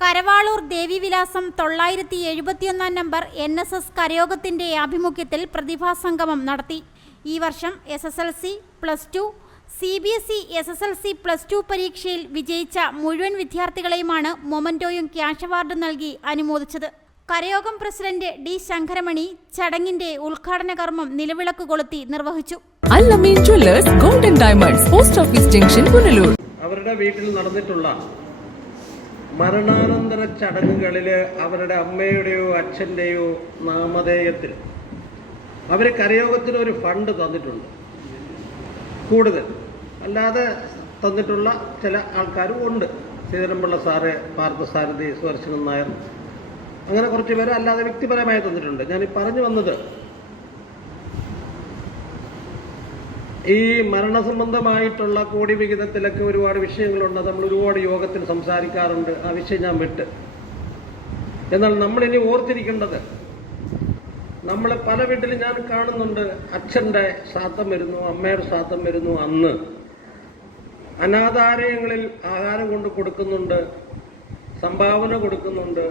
കരവാളൂർ ദേവിവിലാസം തൊള്ളായിരത്തി എഴുപത്തിയൊന്നാം number N S S കരയോഗത്തിന്റെ ആഭിമുഖ്യത്തിൽ പ്രതിഭാസംഗമം നടത്തി. ഈ വർഷം S S L C plus two C B S E S S L C plus two പരീക്ഷയിൽ വിജയിച്ച മുഴുവൻ വിദ്യാർത്ഥികളെയുമാണ് മൊമന്റോയും ക്യാഷ് അവാർഡ് നൽകി അനുമോദിച്ചത്. കരയോഗം പ്രസിഡന്റ് ഡി ശങ്കരമണി ചടങ്ങിന്റെ ഉദ്ഘാടന കർമ്മം നിലവിളക്ക് കൊളുത്തി നിർവഹിച്ചു. Golden diamonds post office junction Punalur. അവരുടെ വീട്ടിൽ നടന്നിട്ടുള്ള മരണാനന്തര ചടങ്ങുകളിൽ അവരുടെ അമ്മയുടെയോ അച്ഛന്റെയോ നാമധേയത്തിൽ അവർ കരയോഗത്തിന് ഒരു ഫണ്ട് തന്നിട്ടുണ്ട്. കൂടുതൽ. അല്ലാതെ തന്നിട്ടുള്ള ചില ആൾക്കാരും ഉണ്ട്. ശ്രീധരൻപിള്ള സാറ് പാർത്ഥസാരഥി സുദർശനൻ നായർ. അങ്ങനെ കുറച്ച് പേര് അല്ലാതെ വ്യക്തിപരമായി തന്നിട്ടുണ്ട്. ഞാൻ ഈ പറഞ്ഞു വന്നത് ഈ മരണസംബന്ധമായിട്ടുള്ള കോടി വിഹിതത്തിലൊക്കെ ഒരുപാട് വിഷയങ്ങളുണ്ട്. നമ്മൾ ഒരുപാട് യോഗത്തിൽ സംസാരിക്കാറുണ്ട്. ആ വിഷയം ഞാൻ വിട്ട്. എന്നാൽ നമ്മളിനി ഓർത്തിരിക്കേണ്ടത് നമ്മൾ പല വീട്ടിലും ഞാൻ കാണുന്നുണ്ട്. അച്ഛന്റെ ശ്രാദ്ധം വരുന്നു അമ്മയുടെ ശ്രാദ്ധം വരുന്നു അന്ന്. അനാഥാലയങ്ങളിൽ ആഹാരം കൊണ്ട് കൊടുക്കുന്നുണ്ട് സംഭാവന കൊടുക്കുന്നുണ്ട്.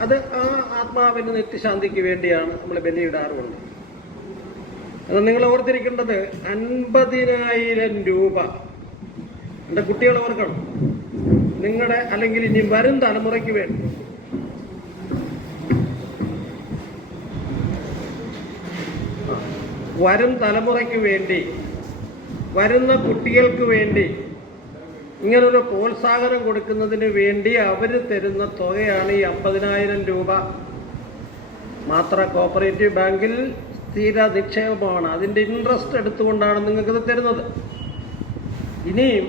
അത് ആ ആത്മാവിന് നിത്യശാന്തിക്ക് വേണ്ടിയാണ് നമ്മൾ ബലിയിടാറുള്ളത്. അത് നിങ്ങൾ ഓർത്തിരിക്കേണ്ടത് അൻപതിനായിരം രൂപ. എന്റെ കുട്ടികൾ ഓർക്കണം. നിങ്ങളുടെ അല്ലെങ്കിൽ ഇനി വരും തലമുറയ്ക്ക് വേണ്ടി. വരും തലമുറയ്ക്ക് വേണ്ടി വരുന്ന കുട്ടികൾക്ക് വേണ്ടി ഇങ്ങനൊരു പ്രോത്സാഹനം കൊടുക്കുന്നതിന് വേണ്ടി അവർ തരുന്ന തുകയാണ് ഈ അമ്പതിനായിരം രൂപ. മാത്ര കോപ്പറേറ്റീവ് ബാങ്കിൽ സ്ഥിര നിക്ഷേപമാണ് അതിന്റെ ഇൻട്രസ്റ്റ് എടുത്തുകൊണ്ടാണ് നിങ്ങൾക്കിത് തരുന്നത്. ഇനിയും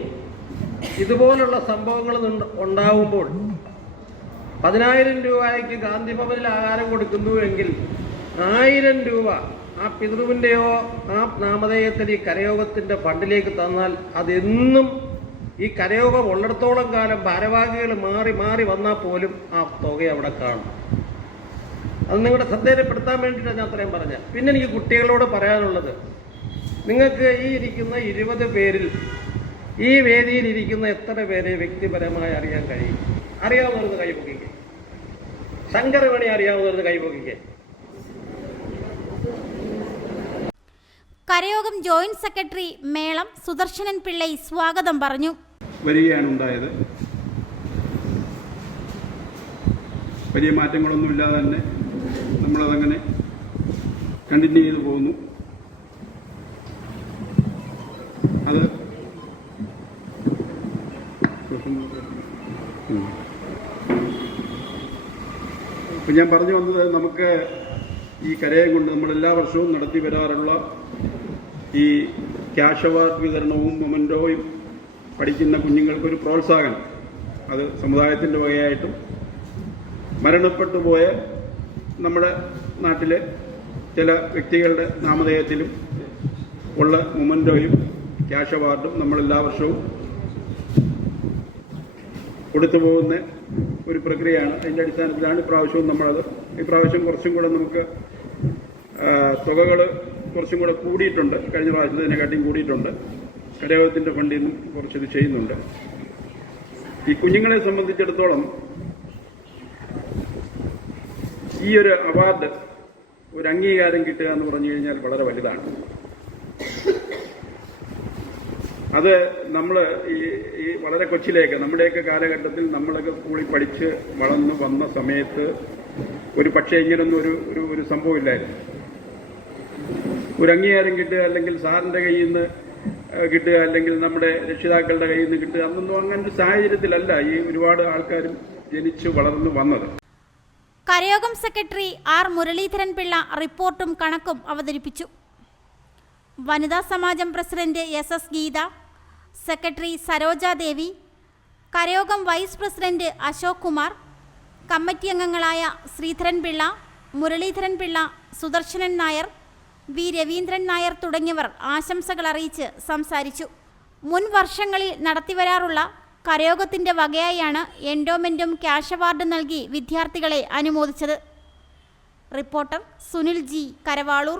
ഇതുപോലുള്ള സംഭവങ്ങൾ ഉണ്ടാവുമ്പോൾ പതിനായിരം രൂപയ്ക്ക് ഗാന്ധി ഭവനിൽ ആഹാരം കൊടുക്കുന്നു എങ്കിൽ ആയിരം രൂപ ആ പിതൃവിന്റെയോ ആ നാമധേയത്തിന്റെ ഈ കരയോഗത്തിന്റെ ഫണ്ടിലേക്ക് തന്നാൽ അതെന്നും ഈ കരയോഗം ഉള്ളിടത്തോളം കാലം ഭാരവാഹികൾ മാറി മാറി വന്നാൽ പോലും ആ തുക അവിടെ കാണും. അത് നിങ്ങളുടെ ശ്രദ്ധയിൽപ്പെടുത്താൻ വേണ്ടിയിട്ടാണ് ഞാൻ അത്രയും പറഞ്ഞത്. പിന്നെ എനിക്ക് കുട്ടികളോട് പറയാനുള്ളത് നിങ്ങൾക്ക് ഈ ഇരിക്കുന്ന ഇരുപത് പേരിൽ ഈ വേദിയിൽ ഇരിക്കുന്ന എത്ര പേരെ വ്യക്തിപരമായി അറിയാൻ കഴിയും? അറിയാവുന്നവർക്ക് കൈപൊക്കിക്കെ ശങ്കരമണി അറിയാവുന്നവർക്ക് കൈപൊക്കിക്കെ കരയോഗം ജോയിന്റ് സെക്രട്ടറി മേളം സുദർശനൻ പിള്ളൈ സ്വാഗതം പറഞ്ഞു. വരികയാണ് ഉണ്ടായത്. വലിയ മാറ്റങ്ങളൊന്നുമില്ലാതെ തന്നെ നമ്മളതങ്ങനെ കണ്ടിന്യൂ ചെയ്തു പോകുന്നു അത് ഉം. ഇപ്പം ഞാൻ പറഞ്ഞു വന്നത് നമുക്ക് ഈ കരയെ കൊണ്ട് നമ്മൾ എല്ലാ വർഷവും നടത്തി വരാറുള്ള ഈ ക്യാഷ് അവാർഡ് വിതരണവും മൊമന്റോയും പഠിക്കുന്ന കുഞ്ഞുങ്ങൾക്കൊരു പ്രോത്സാഹനം അത് സമുദായത്തിന്റെ വകയായിട്ടും മരണപ്പെട്ടു പോയ നമ്മുടെ നാട്ടിലെ ചില വ്യക്തികളുടെ നാമധേയത്തിലും ഉള്ള മൊമന്റോയും ക്യാഷ് അവാർഡും നമ്മൾ എല്ലാ വർഷവും കൊടുത്തു പോകുന്ന ഒരു പ്രക്രിയയാണ്. അതിന്റെ അടിസ്ഥാനത്തിലാണ് ഇപ്രാവശ്യവും നമ്മളത്. ഇപ്രാവശ്യം കുറച്ചും കൂടെ നമുക്ക് തുകകൾ കുറച്ചും കൂടെ കൂടിയിട്ടുണ്ട്. കഴിഞ്ഞ പ്രാവശ്യത്തിനെക്കാട്ടിയും കൂടിയിട്ടുണ്ട്. കരയോഗത്തിന്റെ ഫണ്ടിൽ നിന്നും കുറച്ചിത് ചെയ്യുന്നുണ്ട്. ഈ കുഞ്ഞുങ്ങളെ സംബന്ധിച്ചിടത്തോളം ഈ ഒരു അവാർഡ് ഒരു അംഗീകാരം കിട്ടുക എന്ന് പറഞ്ഞു കഴിഞ്ഞാൽ വളരെ വലുതാണ്. അത് നമ്മൾ ഈ ഈ വളരെ കൊച്ചിലേക്ക് നമ്മുടെയൊക്കെ കാലഘട്ടത്തിൽ നമ്മളൊക്കെ സ്കൂളിൽ പഠിച്ച് വളർന്നു വന്ന സമയത്ത് ഒരു പക്ഷേ ഇങ്ങനൊന്നും ഒരു ഒരു ഒരു സംഭവമില്ലായിരുന്നു ഒരു അംഗീകാരം കിട്ടുക അല്ലെങ്കിൽ സാറിന്റെ കയ്യിൽ നിന്ന് കിട്ടുക അല്ലെങ്കിൽ നമ്മുടെ രക്ഷിതാക്കളുടെ കയ്യിൽ നിന്ന് കിട്ടുക അന്നൊന്നും അങ്ങനെ ഒരു സാഹചര്യത്തിലല്ല ഈ ഒരുപാട് ആൾക്കാരും ജനിച്ച് വളർന്നു വന്നത്. കരയോഗം സെക്രട്ടറി ആർ മുരളീധരൻ പിള്ള റിപ്പോർട്ടും കണക്കും അവതരിപ്പിച്ചു. വനിതാ സമാജം president S S Geetha secretary Sarojadevi കരയോഗം vice president Ashok Kumar committee അംഗങ്ങളായ ശ്രീധരൻ പിള്ള മുരളീധരൻ പിള്ള സുദർശനൻ നായർ വി രവീന്ദ്രൻ നായർ തുടങ്ങിയവർ ആശംസകൾ അറിയിച്ച് സംസാരിച്ചു. മുൻ വർഷങ്ങളിൽ നടത്തിവരാറുള്ള കരയോഗത്തിന്റെ വകയായാണ് എൻഡോമെന്റും ക്യാഷ് അവാർഡ് നൽകി വിദ്യാർത്ഥികളെ അനുമോദിച്ചത്. Reporter Sunil G Karavaloor.